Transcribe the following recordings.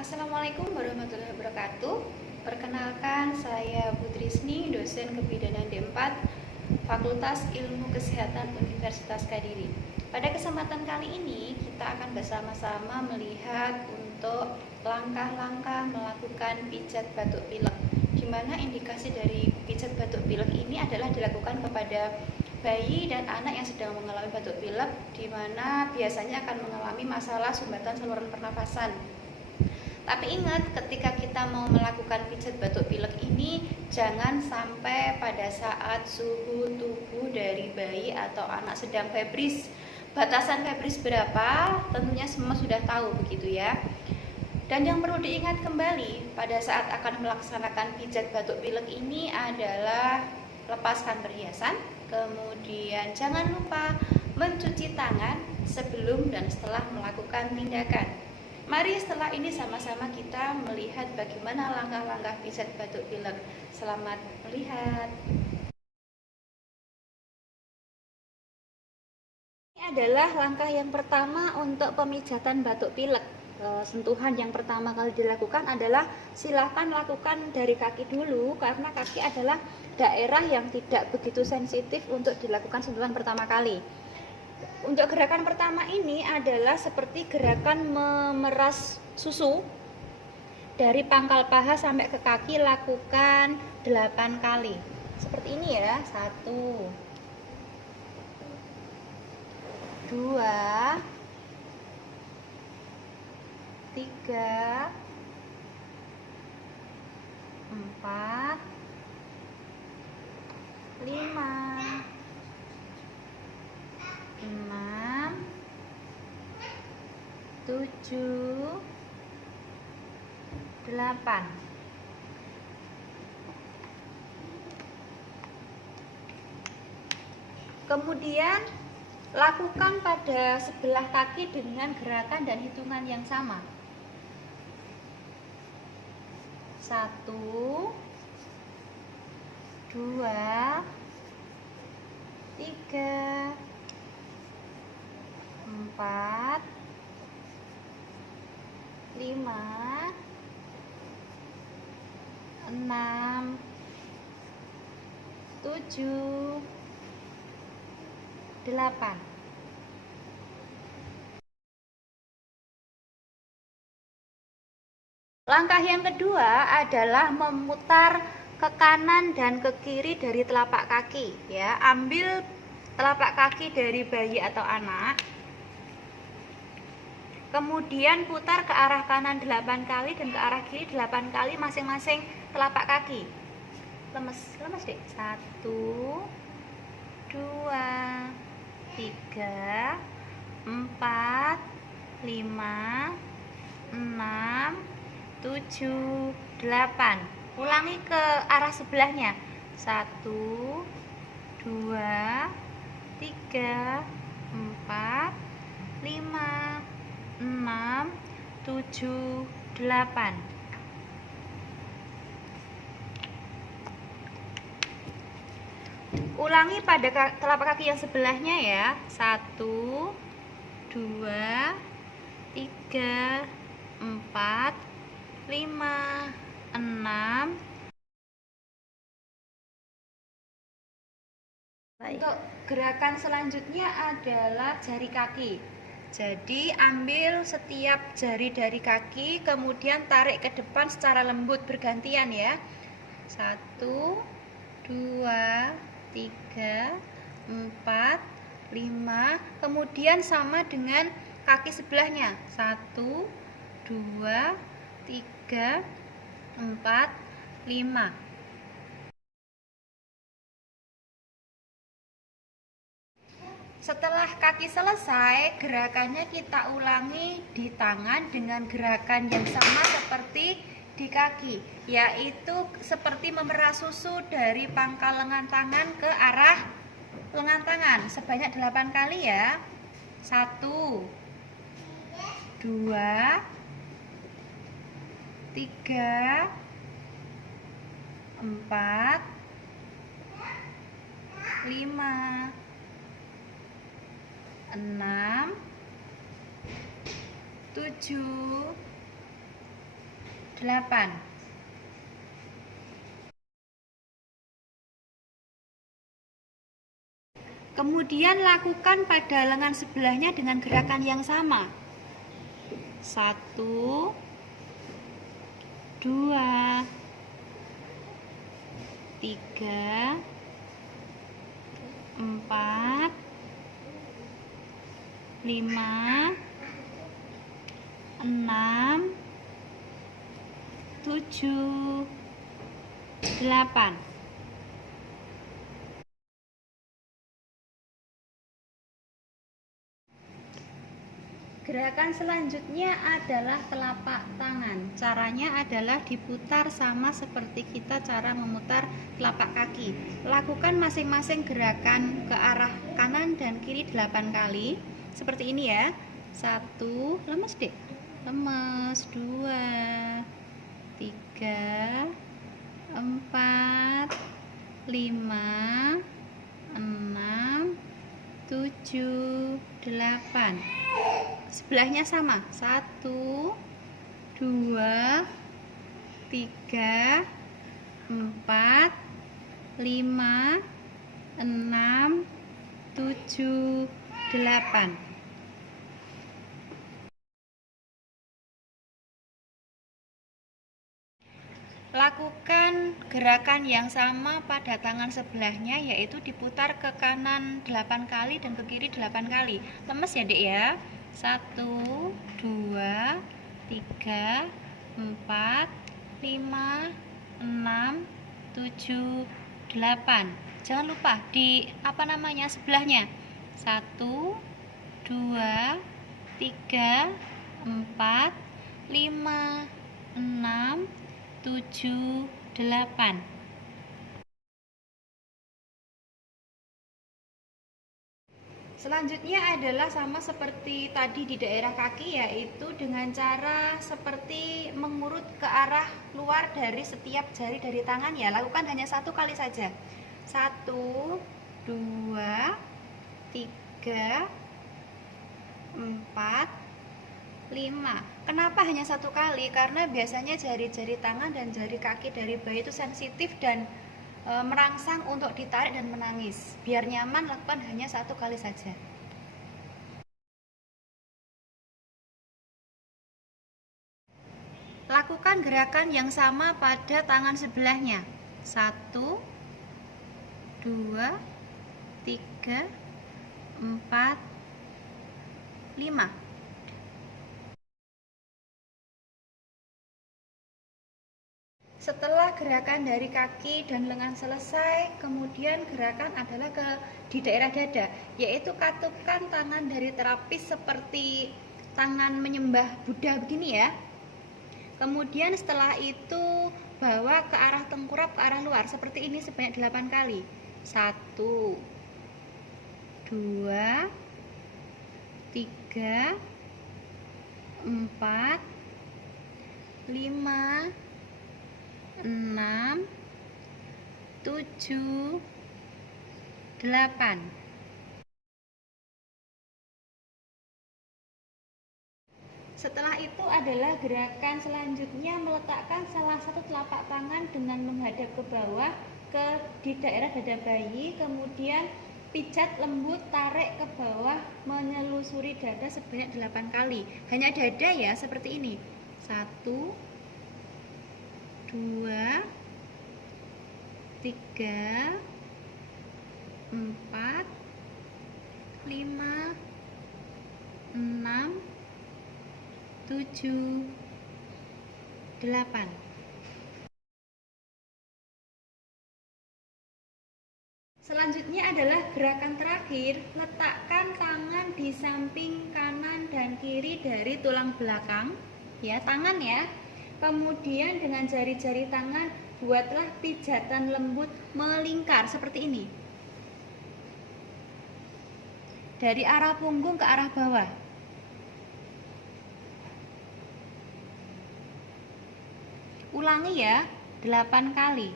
Assalamualaikum warahmatullahi wabarakatuh. Perkenalkan, saya Putrisni, dosen kebidanan D4 Fakultas Ilmu Kesehatan Universitas Kediri. Pada kesempatan kali ini, kita akan bersama-sama melihat untuk langkah-langkah melakukan pijat batuk pilek, di mana indikasi dari pijat batuk pilek ini adalah dilakukan kepada bayi dan anak yang sedang mengalami batuk pilek, di mana biasanya akan mengalami masalah sumbatan saluran pernafasan. Tapi ingat, ketika kita mau melakukan pijat batuk pilek ini, jangan sampai pada saat suhu tubuh dari bayi atau anak sedang febris. Batasan febris berapa? Tentunya semua sudah tahu begitu ya. Dan yang perlu diingat kembali pada saat akan melaksanakan pijat batuk pilek ini adalah lepaskan perhiasan, kemudian jangan lupa mencuci tangan sebelum dan setelah melakukan tindakan. Mari setelah ini sama-sama kita melihat bagaimana langkah-langkah pijat batuk pilek. Selamat melihat. Ini adalah langkah yang pertama untuk pemijatan batuk pilek. Sentuhan yang pertama kali dilakukan adalah silakan lakukan dari kaki dulu, karena kaki adalah daerah yang tidak begitu sensitif untuk dilakukan sentuhan pertama kali. Untuk gerakan pertama ini adalah seperti gerakan memeras susu. Dari pangkal paha sampai ke kaki lakukan 8 kali. Seperti ini ya. 1 2 3 4 5 6 7 8. Kemudian lakukan pada sebelah kaki dengan gerakan dan hitungan yang sama. 1 2 3 4 5 6 7 8. Langkah yang kedua adalah memutar ke kanan dan ke kiri dari telapak kaki ya. Ambil telapak kaki dari bayi atau anak, kemudian putar ke arah kanan 8 kali dan ke arah kiri 8 kali masing-masing telapak kaki. Lemes deh. 1 2 3 4 5 6 7 8. Ulangi ke arah sebelahnya. 1 2 3 4 5 6 7 8. Ulangi pada telapak kaki yang sebelahnya ya. 1 2 3 4 5 6. Untuk gerakan selanjutnya adalah jari kaki. Jadi ambil setiap jari dari kaki, kemudian tarik ke depan secara lembut bergantian ya. 1 2 3 4 5. Kemudian sama dengan kaki sebelahnya. 1 2 3 4 5. Setelah kaki selesai, gerakannya kita ulangi di tangan dengan gerakan yang sama seperti di kaki, yaitu seperti memeras susu dari pangkal lengan tangan ke arah lengan tangan sebanyak 8 kali ya. 1 2 3 4 5 6 7 8. Kemudian lakukan pada lengan sebelahnya dengan gerakan yang sama. 1, 2, 3, 4, 5, 6, 7, 8. Gerakan selanjutnya adalah telapak tangan. Caranya adalah diputar sama seperti kita cara memutar telapak kaki. Lakukan masing-masing gerakan ke arah kanan dan kiri 8 kali. Seperti ini ya. 1, lemes dek. Lemes. 2, 3, 4, 5, 6, 7, 8. Sebelahnya sama. 1, 2, 3, 4, 5, 6, 7, 8. Lakukan gerakan yang sama pada tangan sebelahnya, yaitu diputar ke kanan 8 kali dan ke kiri 8 kali. Lemes ya dek ya. 1, 2, 3, 4, 5, 6, 7, 8. Jangan lupa di sebelahnya. 1, 2, 3, 4, 5, 6, 7, 8. Selanjutnya adalah sama seperti tadi di daerah kaki, yaitu dengan cara seperti mengurut ke arah luar dari setiap jari dari tangan ya. Lakukan hanya 1 kali saja. 1, 2, 3, 4, 5. Kenapa hanya 1 kali? Karena biasanya jari-jari tangan dan jari kaki dari bayi itu sensitif dan merangsang untuk ditarik dan menangis. Biar nyaman, lakukan hanya 1 kali saja. Lakukan gerakan yang sama pada tangan sebelahnya. 1, 2, 3, 4, 5. Setelah gerakan dari kaki dan lengan selesai, kemudian gerakan adalah di daerah dada, yaitu katupkan tangan dari terapis seperti tangan menyembah Buddha begini ya. Kemudian setelah itu bawa ke arah tengkurap, ke arah luar seperti ini sebanyak 8 kali. 1, 2, 3, 4, 5, 6, 7, 8. Setelah itu adalah gerakan selanjutnya, meletakkan salah satu telapak tangan dengan menghadap ke bawah di daerah dada bayi, kemudian pijat lembut, tarik ke bawah, menyelusuri dada sebanyak 8 kali. Hanya dada ya, seperti ini. 1, 2, 3, 4, 5, 6, 7, 8. Selanjutnya adalah gerakan terakhir, letakkan tangan di samping kanan dan kiri dari tulang belakang, ya, tangan ya. Kemudian dengan jari-jari tangan buatlah pijatan lembut melingkar seperti ini. Dari arah punggung ke arah bawah. Ulangi ya, 8 kali.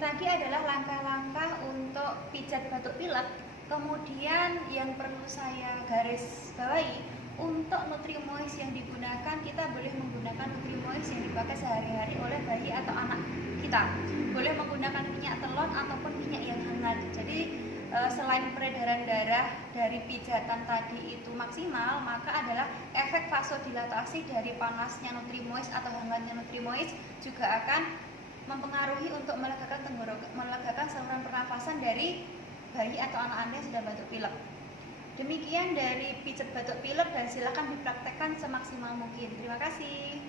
tadi adalah langkah-langkah untuk pijat batuk pilek. Kemudian yang perlu saya garis bawahi, untuk Nutrimoist yang digunakan, kita boleh menggunakan Nutrimoist yang dipakai sehari-hari oleh bayi atau anak kita. Boleh menggunakan minyak telon ataupun minyak yang hangat. Jadi selain peredaran darah dari pijatan tadi itu maksimal, maka adalah efek vasodilatasi dari panasnya Nutrimoist atau hangatnya Nutrimoist juga akan mempengaruhi untuk melegakan tenggorokan, melegakan saluran pernafasan dari bayi atau anak Anda yang sedang batuk pilek. Demikian dari pijat batuk pilek dan silakan dipraktekkan semaksimal mungkin. Terima kasih.